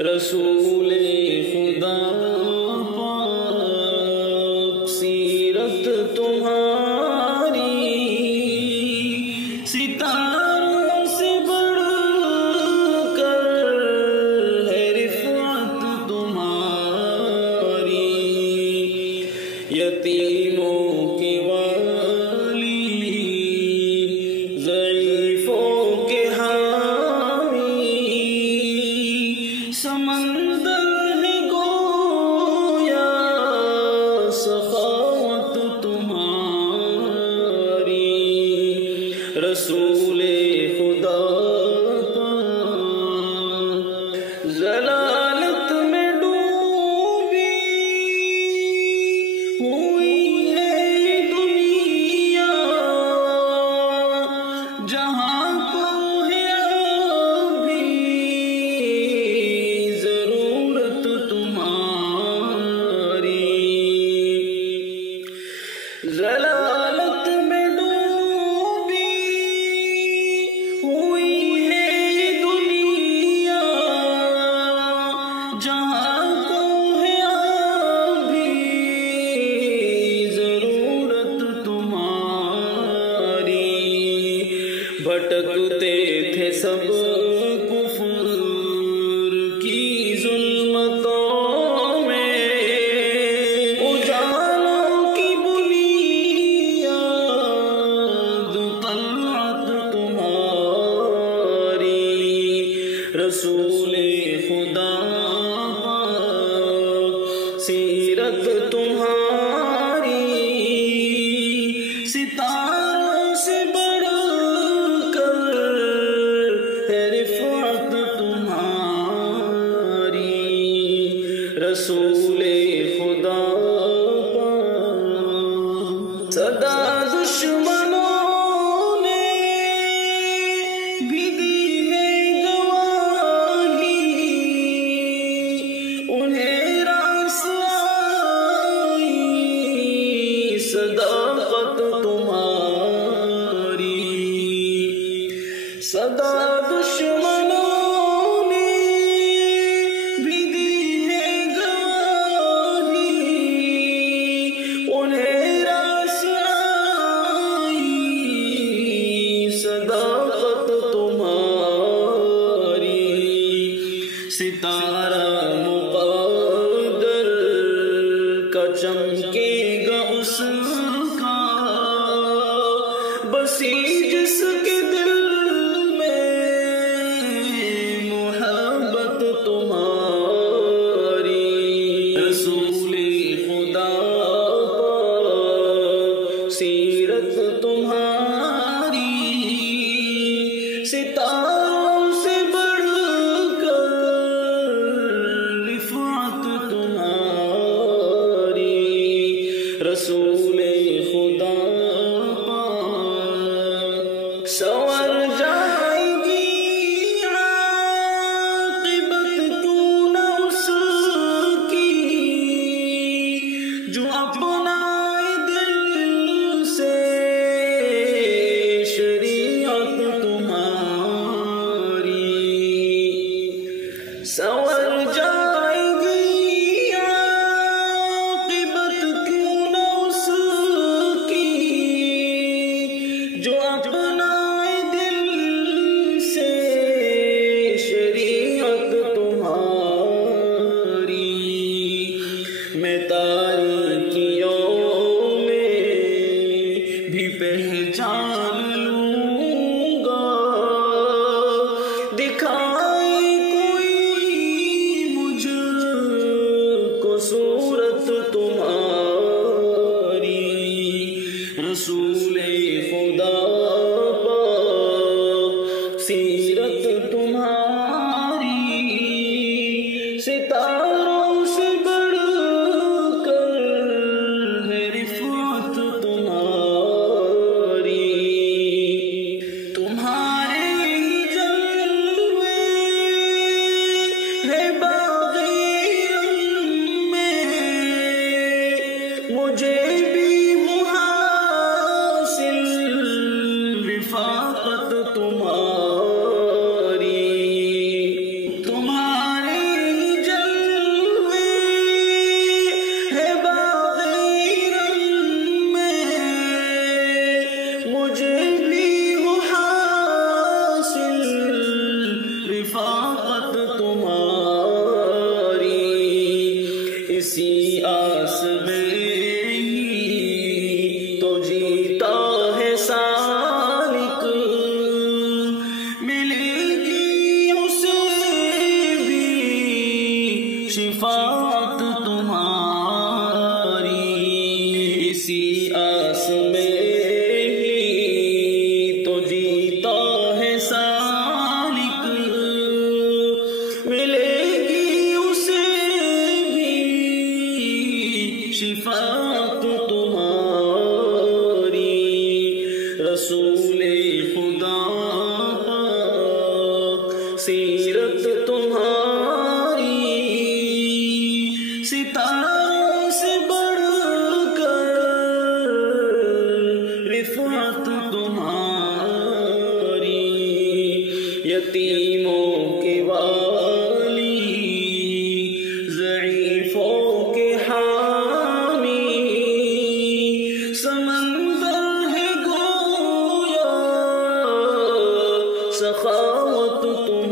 رسول خدا پاک سیرت تمہاری ستاروں سے بڑھ کر ہے رفعت تمہاری یتیموں کی والی ضعیفوں کے حامی سمندر ہے گویا سخاوت تمہاری رسول خدا پاک ضلالت میں ڈوبی ہوئی ہے دنیا جہاں کو ہے ابھی ضرورت تمہاری ضلالت میں ڈوبی ہوئی ہے دنیا جہاں کو ہے ابھی ضرورت تمہاری بھٹکتے تھے سب کفر کی ظلمتوں میں اجالوں کی بنیاد طلعت تمہاری رسول خدا پاک سیرت تمہاری ستاروں سے بڑھ کر ہے رفعت تمہاری رسول خدا پاک صدا دشمنوں نے بھی دی ہے گواہی انہیں راس آئی صداقت تمہاری صدا دشمنوں نے بھی دی ہے گواہی انہیں راس آئی صداقت تمہاری ستارہ مقدر کا چمکے گا اس کا بسی جس کے دل میں محبت تمہاری رسول خدا پاک سیرت تمہاری ستاروں سے بڑھ کر رفعت تمہاری رسول خدا پاک سور جائے گی عاقبت کیوں نہ اس کی جو اپنائے دل سے شریعت تمہاری سور جائے گی عاقبت کیوں نہ اس کی جو اپنائے دل سے شریعت تمہاری میں تاریکیوں میں بھی پہچان لوں گا دکھائے کوئی مجھ شفاعت تمہاری، اسی آس میں ہی تو جیتا ہے سالک، ملے گی اسے بھی شفاعت تمہاری، رسول خدا پاک سیرت تمہاری، ستاروں سے بڑھ کر رفعت تمہاری، یتیموں کے والی، ضعیفوں کے حامی، سمندر ہے گویا سخاوت تمہاری،